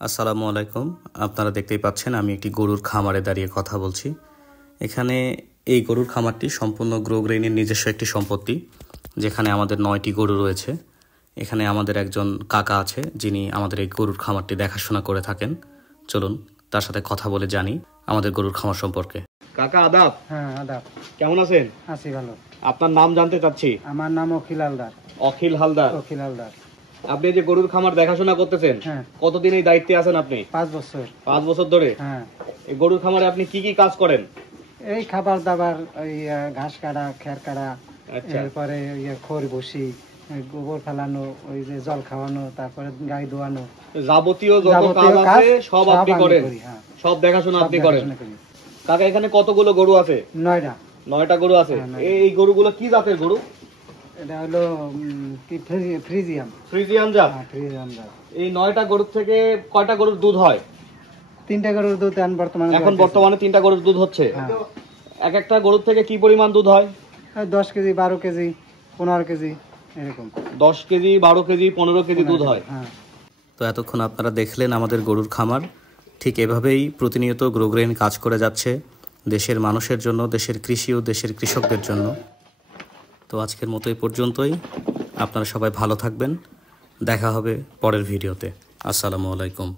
আসসালামু আলাইকুম। আপনারা দেখতেই পাচ্ছেন আমি একটি গরুর খামারে দাঁড়িয়ে কথা বলছি। এখানে এই গরুর খামারটি সম্পূর্ণ গ্রোগ্রেইনের নিজস্ব একটি সম্পত্তি, যেখানে আমাদের 9টি গরু রয়েছে। এখানে আমাদের একজন কাকা আছে যিনি আমাদের এই গরুর খামারটি দেখাশোনা করে থাকেন। চলুন তার সাথে কথা বলে জানি আমাদের গরুর খামার সম্পর্কে। কাকা আদাব। হ্যাঁ আদাব। কেমন আছেন? আছি ভালো। আপনার নাম জানতে চাচ্ছি। আমার নাম অখিল হালদার। অখিল হালদার। অখিল হালদার। আপনি যে গরুর খামার দেখাশোনা করতেছেন, কতদিন এই দায়িত্বে আছেন আপনি? 5 বছর। 5 বছর ধরে? হ্যাঁ। এই গরুর খামারে আপনি কি কি কাজ করেন? এই খাবার দাবার, ওই ঘাস কাটা, খের কাটা, আচ্ছা। এরপরে খড় বসি, গোবর ফেলানো, ওই যে জল খাওয়ানো, তারপরে গাই ধোয়ানো, যাবতীয় যত কাজ আছে সব আপনি করেন? হ্যাঁ। সব দেখাশোনা আপনি করেন? কাকা এখানে কতগুলো গরু আছে? 9টা। 9টা গরু আছে। এই গরুগুলো কি জাতের গরু? এটা হলো কি ফ্রিজিয়ান। ফ্রিজিয়ান জাত? হ্যাঁ, ফ্রিজিয়ান জাত। এই 9টা গরুর থেকে কয়টা গরুর দুধ হয়? 3টা গরুর দুধ এখন বর্তমানে 3টা গরুর দুধ হচ্ছে। এক একটা গরুর থেকে কি পরিমাণ দুধ হয়? 10 কেজি, 12 কেজি, 15 কেজি এরকম। 10 কেজি, 12 কেজি, 15 কেজি দুধ হয়। হ্যাঁ। তো এতক্ষণ আপনারা দেখলেন আমাদের গরুর খামার। ঠিক এভাবেই প্রতিনিয়ত গ্রোগ্রেইন কাজ করে যাচ্ছে দেশের মানুষের জন্য, দেশের কৃষি ও দেশের কৃষকদের জন্য। তো আজকের মতো এই পর্যন্তই। আপনারা সবাই ভালো থাকবেন। দেখা হবে পরের ভিডিওতে। আসসালামু আলাইকুম।